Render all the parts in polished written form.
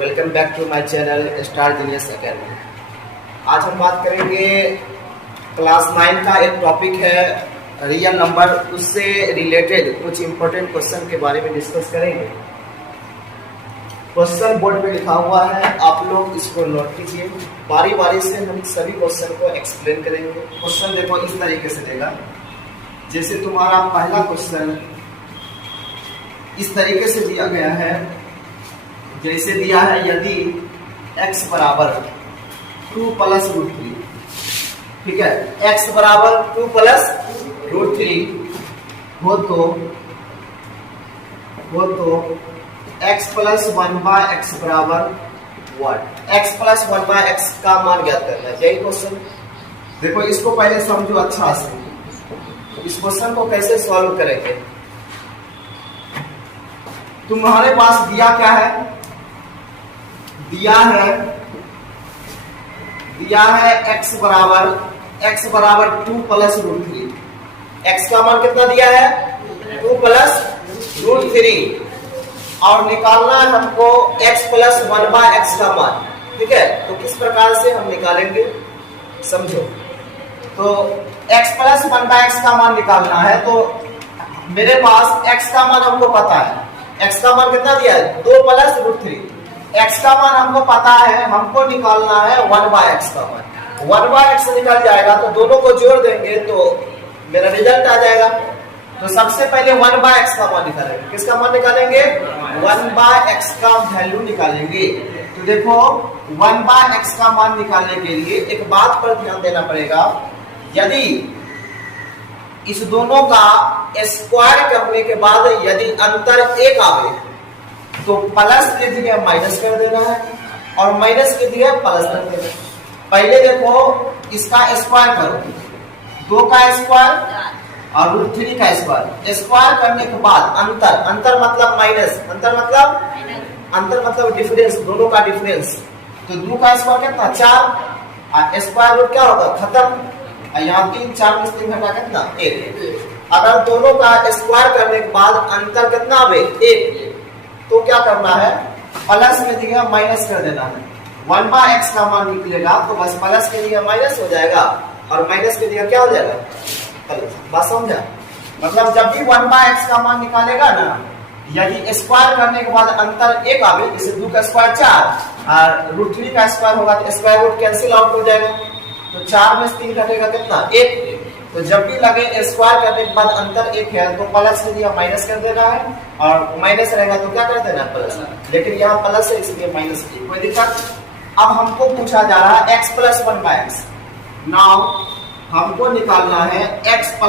Welcome back to my channel star genius academy. आज हम बात करेंगे क्लास 9 का एक टॉपिक है रियल नंबर, उससे रिलेटेड कुछ इंपॉर्टेंट क्वेश्चन के बारे में डिस्कस करेंगे। क्वेश्चन बोर्ड पे लिखा हुआ है, आप लोग इसको नोट कीजिए। बारी बारी से हम सभी क्वेश्चन को एक्सप्लेन करेंगे। क्वेश्चन देखो इस तरीके से देगा, जैसे तुम्हारा पहला क्वेश्चन इस तरीके से दिया गया है, जैसे दिया है यदि x बराबर 2 + √3, ठीक है, x बराबर 2 + √3 हो तो x + 1/x बराबर what? x + 1/x का मान ज्ञात करना है, यही क्वेश्चन। देखो इसको पहले समझो अच्छा से। इस क्वेश्चन को कैसे सॉल्व करेंगे, तुम्हारे पास दिया क्या है, दिया है x बराबर 2 + √3। x का मान कितना दिया है 2 + √3 और निकालना है हमको x + 1/x का मान, ठीक है। तो किस प्रकार से हम निकालेंगे समझो। तो x + 1/x का मान निकालना है, तो मेरे पास x का मान हमको पता है, x का मान कितना दिया है 2 + √3। x का मान हमको पता है, हमको निकालना है 1/x का मान। 1/x निकल जाएगा तो दोनों को जोड़ देंगे तो मेरा रिजल्ट आ जाएगा। तो सबसे पहले 1/x का मान निकालेंगे। किसका मान निकालेंगे 1/x का वैल्यू निकालेंगे। तो देखो 1/x का मान निकालने के लिए एक बात पर ध्यान देना पड़ेगा, यदि इस दोनों का स्क्वायर करने के बाद यदि अंतर 1 आवे तो प्लस के जगह माइनस कर देना है और माइनस के जगह प्लस कर देना है। पहले देखो इसका स्क्वायर करो, 2 का स्क्वायर और √3 का स्क्वायर। स्क्वायर करने के बाद अंतर मतलब माइनस, अंतर मतलब डिफरेंस, दोनों का डिफरेंस। तो 2 का स्क्वायर कितना 4, स्क्वायर रूट क्या होगा खत्म, यहाँ 3 4 में 3 घटा कितना 1। अगर दोनों का स्क्वायर करने के बाद अंतर कितना आवे 1, तो क्या करना है प्लस के जगह माइनस कर देना है। 1/x का मान निकलेगा तो बस प्लस के जगह माइनस हो जाएगा और माइनस के जगह क्या हो जाएगा प्लस। बात समझा? मतलब जब भी 1/x का मान निकालेगा ना, यदि स्क्वायर करने के बाद अंतर 1 आवे, जैसे 2 का स्क्वायर 4 और √3 का स्क्वायर होगा तो स्क्वायर रूट कैंसिल आउट हो जाएगा, तो 4 में 3 घटेगा कितना 1। तो जब भी लगे स्क्वायर करने के बाद अंतर 1 है तो प्लस के लिए माइनस कर देना है और माइनस रहेगा तो क्या कर देना है प्लस। लेकिन यहाँ प्लस है इसलिए माइनस की कोई दिक्कत। अब हमको पूछा जा रहा है x + 1/x। नाउ हमको निकालना है x +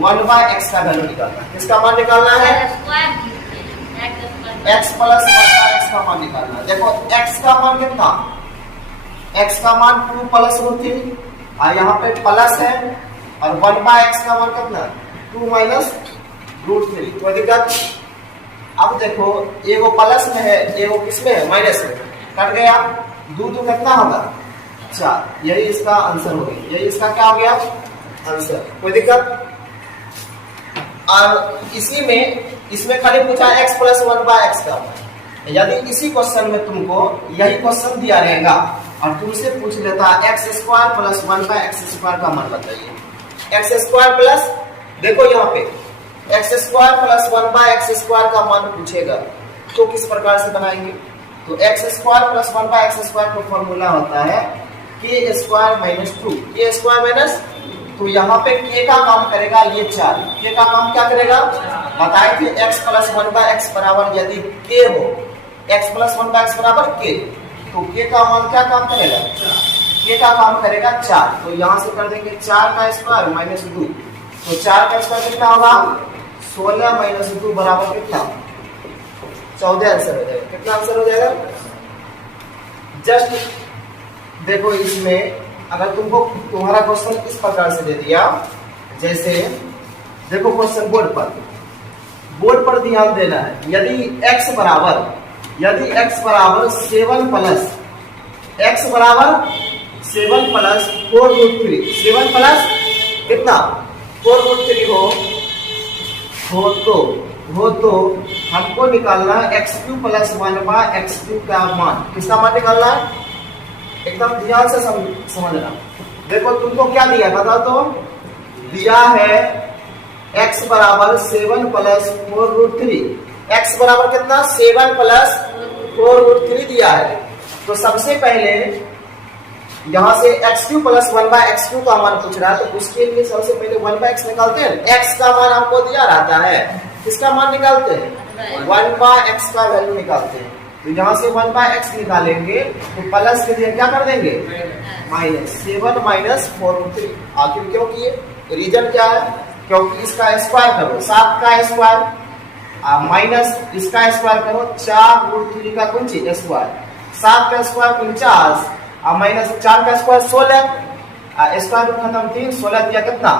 1/x का वैल्यू निकालना है। किसका मान निकालना है x + 1/x का मान निकालना है। देखो x का मान कितना, x का मान 2 + √3 और यहाँ पे प्लस है और 1/x का मान कितना 2 - √3, कोई दिक्कत। अब देखो एगो प्लस में है, एगो किसमें है माइनस में, कट गया 2 कितना होगा 4। यही इसका आंसर हो गया, यही इसका क्या हो गया आंसर, कोई दिक्कत। और इसमें खाली पूछा x + 1/x का मान। यदि इसी क्वेश्चन में तुमको यही क्वेश्चन दिया रहेगा और तुमसे पूछ लेता x² + 1/x² का मान बताइए, x² प्लस, देखो यहाँ पे x² + 1/x² का मान पूछेगा तो किस प्रकार से बनाएंगे। तो x² + 1/x² का फॉर्मूला होता है k² - 2, k²-, तो यहाँ पे k का काम करेगा ये 4, k का काम क्या करेगा बताए थे, x + 1/x बराबर यदि k हो, x + 1/x बराबर k, तो k का मान क्या काम करेगा k का काम करेगा 4। तो यहाँ से कर देंगे 4 का स्क्वायर - 2, तो 4 का स्क्वायर कितना होगा 16 - 2 बराबर कितना 14 आंसर हो जाएगा। कितना आंसर हो जाएगा, जस्ट देखो इसमें अगर तुमको तुम्हारा क्वेश्चन इस प्रकार से दे दिया, जैसे देखो क्वेश्चन बोर्ड पर ध्यान देना है, यदि x बराबर 7 प्लस 4√3, 7 प्लस कितना 4√3 हो तो हो तो हमको निकालना है एक्स क्यूब प्लस 1/x³ का मान। किसका मान निकालना है? एकदम ध्यान से समझना। देखो तुमको क्या दिया बताओ तो, दिया है x बराबर 7 + 4√3। x बराबर कितना? 7 + 4√3 दिया है। तो सबसे पहले यहाँ से x³ + 1/x³ का मान पूछ रहा है, तो उसके लिए सबसे पहले 1/x निकालते हैं। x का मान हमको दिया रहता है, किसका मान निकालते हैं? 1/x का वैल्यू निकालते हैं। तो यहाँ से 1/x निकालेंगे तो प्लस के लिए क्या कर देंगे? माइनस 7 - 4√3। आखिर क्यों किए? रीजन क्या है? क्योंकि इसका स्क्वायर करो 7 का स्क्वायर माइनस इसका स्क्वायर करो 4√3 का कुछ स्क्वायर, 7 का स्क्वायर 49 माइनस 4 का स्क्वायर 16, स्क्वायर रूट खत्म 3, 16 दिया कितना?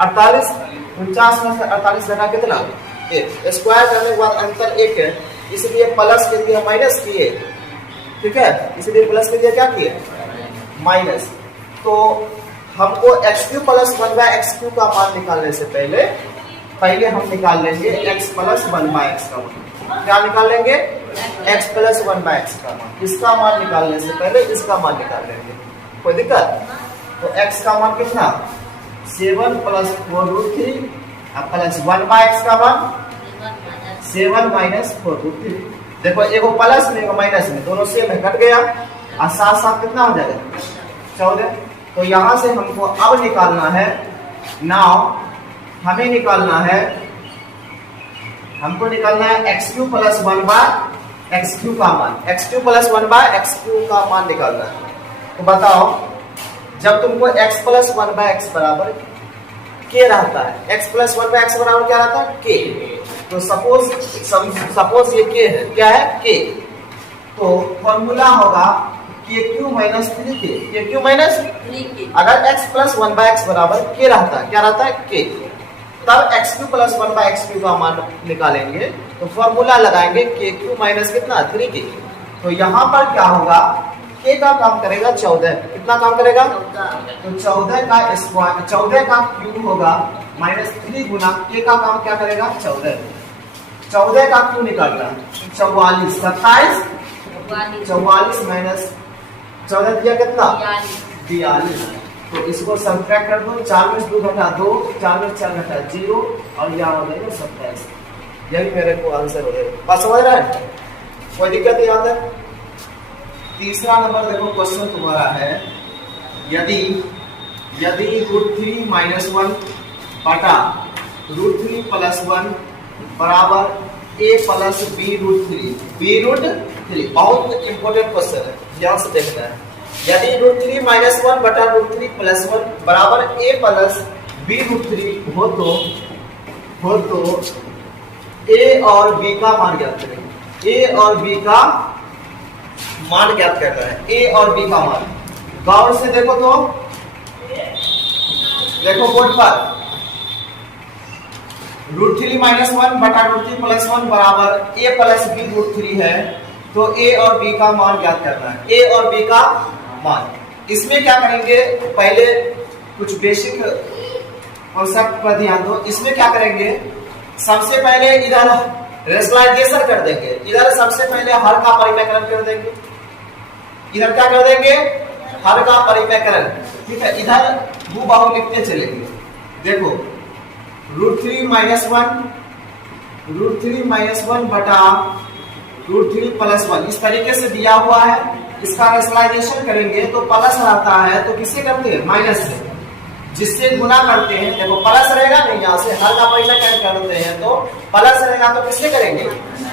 48। 49 में से 48 घटा कितना? 1। स्क्वायर करने के बाद अंतर 1 है, इसलिए प्लस के लिए माइनस किए, ठीक है? इसलिए प्लस के लिए क्या किए? माइनस। तो हमको x³ + 1/x³ का मान निकालने से पहले हम निकाल लेंगे x + 1/x का मान। क्या निकाल लेंगे? x + 1/x का मान। इसका मान निकालने से पहले इसका मान निकाल लेंगे, कोई दिक्कत? तो x का मान कितना? 7 + 4√3 प्लस 1/x का मान 7 - 4√3। देखो एगो प्लस में एगो माइनस में दोनों सेम है, कट गया और साथ साथ कितना हो जाएगा? 14। तो यहां से हमको अब निकालना है, नाउ हमें निकालना है, हमको निकालना है x³ + 1/x³ का मान। x³ + 1/x³ का मान निकालना है। तो बताओ, जब तुमको x + 1/x बराबर k रहता है, x + 1/x बराबर क्या रहता है? k। तो सपोज ये k है, क्या है? k। तो फॉर्मूला होगा KQ - 3k। KQ - 3k। अगर x + 1/x बराबर k रहता है, क्या रहता है? k। तब x³ + 1/x³ का मान निकालेंगे तो फॉर्मूला लगाएंगे KQ - कितना? 3k। तो यहाँ पर क्या होगा? k का काम करेगा 14। कितना काम करेगा? तो 14 का स्क्वायर 14 का क्यूब होगा -3 गुना k का काम क्या करेगा? 14। 14 का क्यूब निकालना 44, 27 44 माइनस 14 दिया कितना? 42। तो इसको सब्ट्रैक्ट कर दो, 4 में 2 घटा 2, 4 में 4 घटा 0 और यहाँ हो जाएगा 27। यही मेरे को आंसर हो जाएगा। बात समझ रहा है? कोई दिक्कत नहीं आता? तीसरा नंबर देखो, क्वेश्चन तुम्हारा है, यदि √3 - 1 बटा √3 + 1 बराबर a + b√3। b√3 बहुत इंपॉर्टेंट क्वेश्चन है, ध्यान से देखना है। यदि √3 - 1 बटा √3 + 1 बराबर a + b√3 हो तो a और b का मान ज्ञात करें। a और b का मान ज्ञात करना है। a और b का मान गौर से देखो तो, देखो बोर्ड पर √3 - 1 बटा √3 + 1 बराबर a + b√3 है, तो a और b का मान ज्ञात करना है। a और b का मान, इसमें क्या करेंगे? पहले कुछ बेसिक कॉन्सेप्ट पर ध्यान दो। इसमें क्या करेंगे? सबसे पहले इधर रेशनलाइजेशन कर देंगे। इधर सबसे पहले हर का परिमेयकरण कर देंगे। इधर क्या कर देंगे? हर का परिमेयकरण, ठीक है? इधर हूबहू लिखते चलेंगे। देखो √3 - 1 बटा √3 + 1 इस तरीके से दिया हुआ है। इसका रेशनलाइजेशन करेंगे तो प्लस रहता है, तो किससे करते हैं? माइनस से। जिससे गुना करते हैं, देखो प्लस रहेगा नहीं, यहाँ से हर का परिमेयकरण करते हैं तो प्लस रहेगा, तो किससे करेंगे?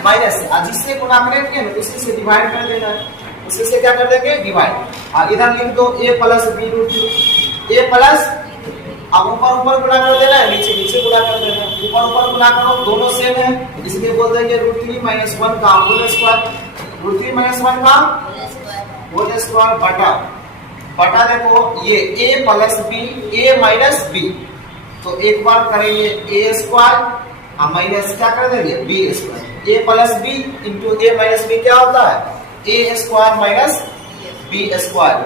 माइनस से। और जिससे गुना करेंगे ना उसी से डिवाइड कर देना है, उसी से क्या कर देंगे? डिवाइड। और इधर लिख दो a + b√3। a प्लस, अब ऊपर गुना कर देना है, नीचे गुना कर देना है। ऊपर गुना करो, दोनों सेम है, इसलिए बोल देंगे √3 - 1 का होल स्क्वायर। √3 - 1 का होल स्क्वायर बटा देखो ये a + b, a - b, तो एक बार करेंगे a स्क्वायर और माइनस क्या कर देंगे? b square. a + b × a - b क्या होता है? a square - b square.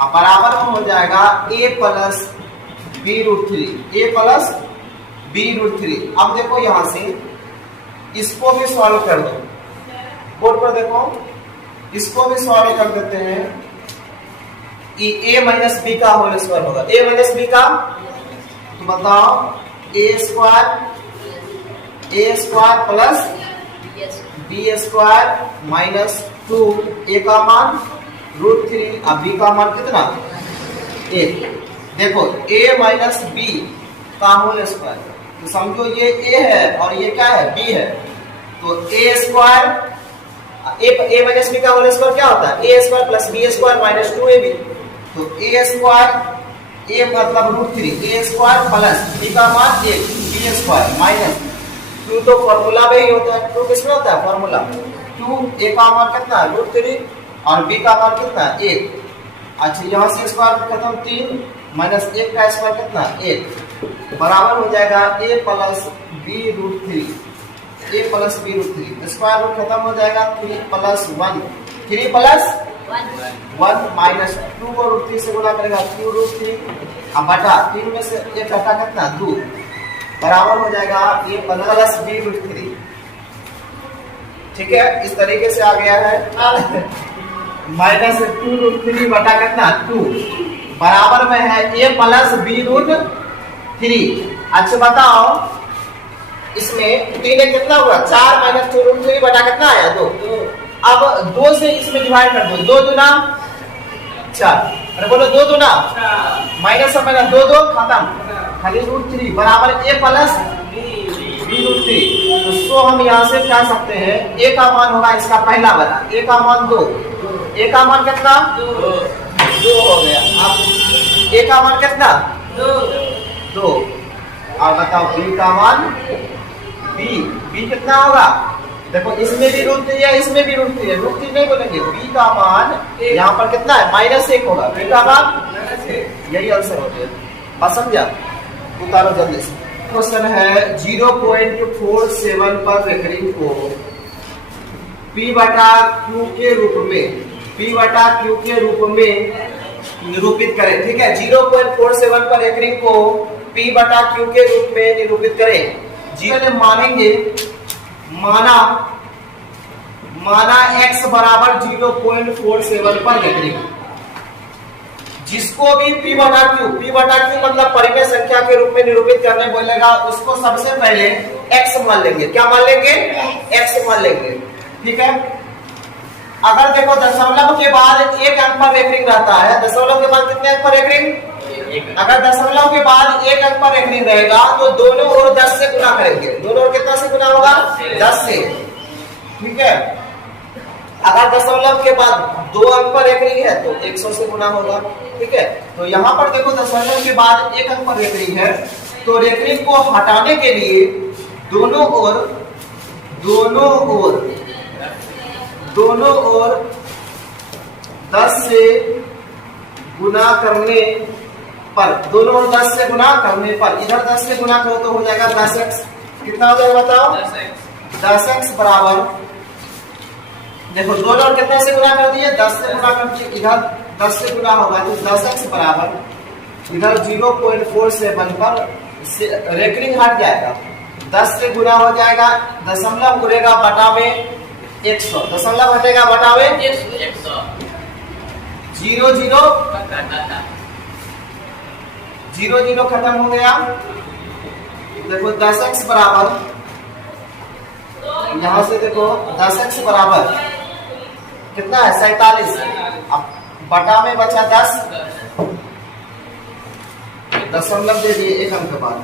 अब बराबर में हो जाएगा a + b√3। a + b√3। अब देखो यहाँ से इसको भी सॉल्व कर दो, बोर्ड पर देखो, इसको भी सॉल्व कर देते हैं। ए माइनस बी का होल स्क्वायर होगा, ए माइनस बी का, तो बताओ A square plus B square minus 2, A का मान √3 और बी का मान कितना 1। देखो a माइनस बी का होल स्क्वायर, तो समझो ये a है और ये क्या है b है, तो a square a minus B का होल स्क्वायर क्या होता है, a square plus B square minus 2ab, तो a स्क्वायर a मतलब √3, a स्क्वायर प्लस b का मान 1, b स्क्वायर माइनस 2, तो फॉर्मूला में ही होता है, 2 किसमें होता है फॉर्मूला, 2, a का मान कितना है √3 और b का मान कितना है 1। अच्छा यहाँ से स्क्वायर खत्म, 3 माइनस 1 का स्क्वायर कितना 1, बराबर हो जाएगा a plus b √3, a plus b √3, square root खत्म हो जाएगा, 3 प्लस 1, 3 प्लस 1 माइनस 2 को √3 से गुणा करेगा 2 √3 अब बटा 3 में से 1 घटा कितना 2, बराबर हो जाएगा a प्लस b √3। ठीक है, इस तरीके से आ गया है माइनस 2 √3 बटा कितना 2, बराबर में है a प्लस b √3। अच्छा बताओ इसमें 3 कितना हुआ 4 माइनस 2 √3 बटा कितना आया 2, अब 2 से इसमें डिवाइड कर दो, 2 दूना 4, अरे बोलो 2 दूना माइनस माइनस 2 2 खत्म, खाली √3 बराबर a प्लस b √3। तो हम यहाँ से क्या सकते हैं, a का मान होगा इसका पहला वाला, a का मान 2, a का मान कितना 2 हो गया, अब a का मान कितना 2, और बताओ b का मान b कितना होगा, देखो इसमें भी √3 है इसमें भी √3 है, √3 नहीं बोलेंगे, b का मान यहाँ पर कितना है -1 होगा, b का मान, यही आंसर हो गया, बात समझा, उतारो जल्दी से। क्वेश्चन है 0.47 पर रेकरिंग को p बटा q के रूप में निरूपित करें। ठीक है, 0.47 पर रेकरिंग को p बटा q के रूप में निरूपित करें। जी मानेंगे, माना x बराबर 0.47 पर रेकरिंग, जिसको भी p बटा q मतलब परिमेय संख्या के रूप में निरूपित करने बोलेगा, उसको सबसे पहले x मान लेंगे। क्या मान लेंगे, x मान लेंगे। ठीक है, अगर देखो दशमलव के बाद एक अंक पर रेकरिंग रहता है, दशमलव के बाद कितने अंक पर रेकरिंग, अगर दशमलव के बाद एक अंक पर रेकरिंग रहेगा तो दोनों ओर 10 से गुना करेंगे, दोनों ओर कितना से गुना होगा 10 से। ठीक है, अगर दशमलव के बाद 2 अंक पर रेकरिंग है तो 100 से गुना होगा। ठीक है, तो यहाँ पर देखो दशमलव के बाद एक अंक पर रेकरिंग है, तो रेकरिंग को हटाने के लिए दोनों ओर 10 से गुना करने पर, दोनों ओर 10 से गुना करने पर, इधर 10 से गुना करो तो हो जाएगा 10x, कितना हो जाएगा बताओ 10x बराबर, देखो दोनों ओर कितने से गुना कर दिए 10 से गुना कर दिए, इधर 10 से गुना होगा तो 10x बराबर इधर 0.47 पर रेकरिंग हट जाएगा, 10 से गुना हो जाएगा, दशमलव उड़ेगा बटा में 100, दशमलव हटेगा बटा में 100, 0 खत्म हो गया। देखो 10x बराबर, यहां से देखो 10x बराबर कितना है 47, अब बटा में बचा 10, दशमलव दे दिए एक अंक के बाद।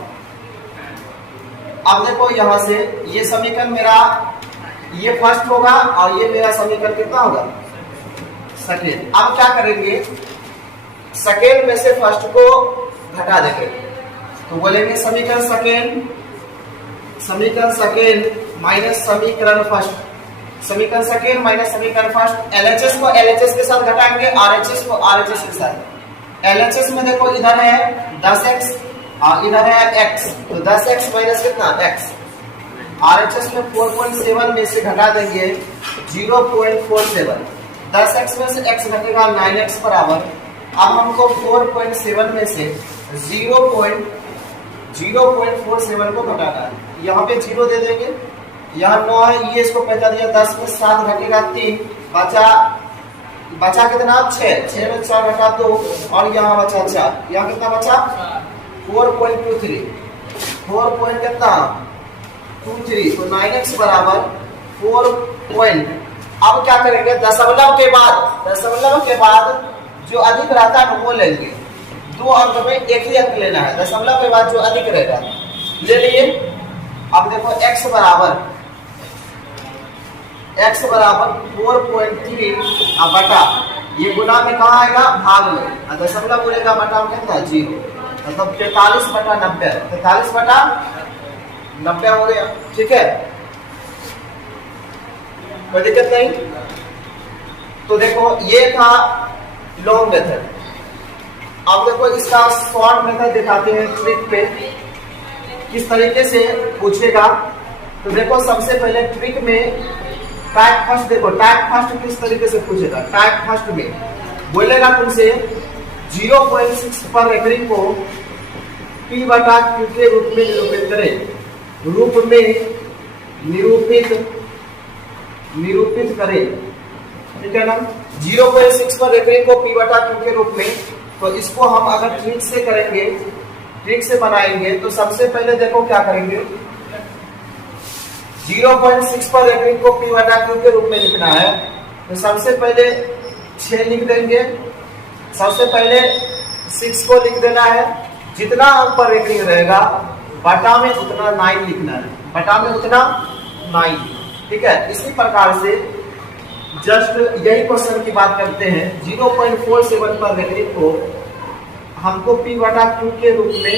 अब देखो यहां से ये समीकरण मेरा ये फर्स्ट होगा और ये मेरा समीकरण कितना होगा सेकेंड। अब क्या करेंगे, सेकेंड में से फर्स्ट को घटा देंगे, तो बोलेंगे समीकरण सेकेंड माइनस समीकरण फर्स्ट, समीकरण सेकेंड माइनस समीकरण फर्स्ट। एलएचएस को एलएचएस के साथ घटाएंगे, आरएचएस को आरएचएस के साथ। एलएचएस में देखो इधर है 10x और इधर है x, तो 10x माइनस कितना x, आरएचएस में 4.7 में से घटा देंगे 0.47, 10x में से x घटेगा 9x बराबर। अब हमको 4.7 में से 0.47 को घटाना है, यहाँ पे 0 दे देंगे यहाँ 9 है, ये इसको पहचा दिया 10 में 7 घटेगा 3, बचा कितना 6 में 4 घटा 2 और यहाँ बचा 4, यहाँ कितना बचा 4.23, 4 पॉइंट कितना 23, तो 9x बराबर 4 पॉइंट। अब क्या करेंगे, दशमलव के बाद जो अधिक रहता है वो लेंगे, 2 अंक में एक ही अंक लेना है, दशमलव के बाद जो अधिक रहेगा ले लिए। अब देखो x बराबर 4.3 बटा, ये गुना में कहाँ आएगा, भाग में, दशमलव बोलेगा बटा में कितना 0, मतलब 43 बटा 90, 43 बटा 90 हो गया। ठीक है, कोई दिक्कत नहीं। तो देखो ये था लॉन्ग मेथड। अब देखो इसका शॉर्ट मेथड दिखाते हैं ट्रिक पे, किस तरीके से पूछेगा। तो देखो सबसे पहले ट्रिक में टाइप फर्स्ट, देखो टाइप फर्स्ट किस तरीके से पूछेगा। टाइप फर्स्ट में बोलेगा तुमसे 0.6 पर रेकरिंग को p बटा q के रूप में निरूपित करें, निरूपित करें। ठीक है ना, 0.6 पर रेकरिंग को p बटा q के रूप में। तो इसको हम अगर ट्रिक से करेंगे, ट्रिक से बनाएंगे, तो सबसे पहले देखो क्या करेंगे, 0.6 पर रेकरिंग को p बटा q के रूप में लिखना है। तो सबसे पहले 6 लिख देंगे, सबसे पहले 6 को लिख देना है, जितना अंक पर रेकरिंग रहेगा बटा में उतना 9 लिखना है, बटा में उतना 9। ठीक है, इसी प्रकार से जस्ट यही क्वेश्चन की बात करते हैं। 0.47 पर रेकरिंग को हमको p बटा q के रूप में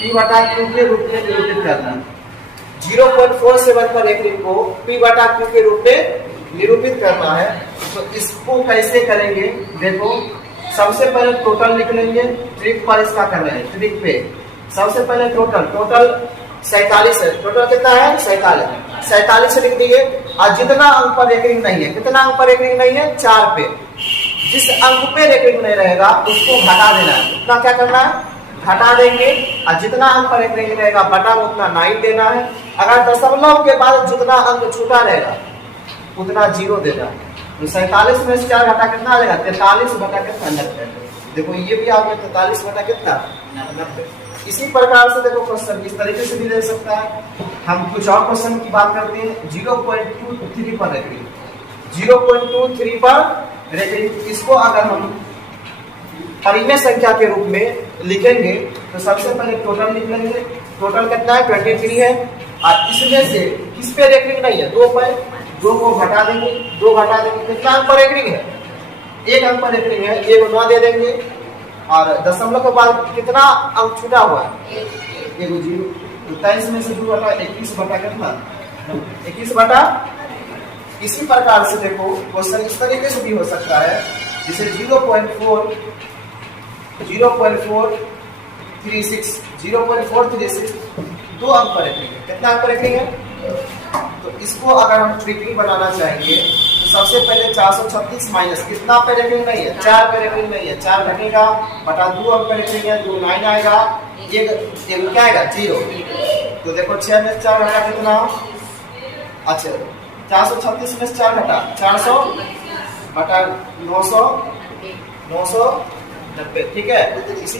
निरूपित करना है। 0.47 पर रेकरिंग को p बटा q के रूप में निरूपित करना है। तो इसको कैसे करेंगे, देखो सबसे पहले टोटल लिख लेंगे, ट्रिक पर इसका कर रहे हैं। ट्रिक पे सबसे पहले टोटल 47 है, टोटल कितना है 47 लिख दिए। और जितना अंक पर रेकरिंग नहीं है, कितना अंक पर रेकरिंग नहीं है 4 पे, जिस अंक पे रेकरिंग नहीं रहेगा उसको घटा देना है। उतना क्या करना है, घटा देंगे, और जितना अंक पर रेकरिंग रहेगा बटा में उतना 9 देना है। अगर दशमलव के बाद जितना अंक छूटा रहेगा उतना 0 देना है। तो 47 में से 4 घटा कितना आ जाएगा, 43 बटा कितना 90। देखो ये भी आ गया 43 बटा कितना 90। इसी प्रकार से देखो क्वेश्चन इस तरीके से भी दे सकता है। हम कुछ और क्वेश्चन की बात करते हैं। 0.23 पर रेकरिंग, 0.23 पर रेकरिंग, इसको अगर हम परिमेय संख्या के रूप में लिखेंगे तो सबसे पहले टोटल लिख लेंगे। टोटल कितना है 23 है, और इसमें से किस पे रेकरिंग नहीं है 2 पर, 2 को घटा देंगे, 2 घटा देंगे, कितना अंक पर रेकरिंग है 1 अंक पर रेकरिंग है, 1 9 दे देंगे। और दशमलव के बाद कितना अंक छूटा हुआ है 1 0, तो 23 में से 2 बटा 21 बटा कितना 21 बटा। इसी प्रकार से देखो क्वेश्चन इस तरीके से भी हो सकता है, जिसे 0.436 2 अंक पर रेकरिंग है, कितना अंक पर रेकरिंग है। तो इसको अगर हम ट्रिकी बनाना चाहेंगे तो सबसे पहले 436 माइनस कितना पे रेकरिंग नहीं है 4 पे रेकरिंग नहीं है, 4 घटेगा बटा 2 अंक पे रेकरिंग है, 2 9 आएगा, ये क्या आएगा 0। तो देखो 6 में 4 घटा कितना, अच्छा 436 में 4 घटा 400 बटा 990। ठीक है, इसी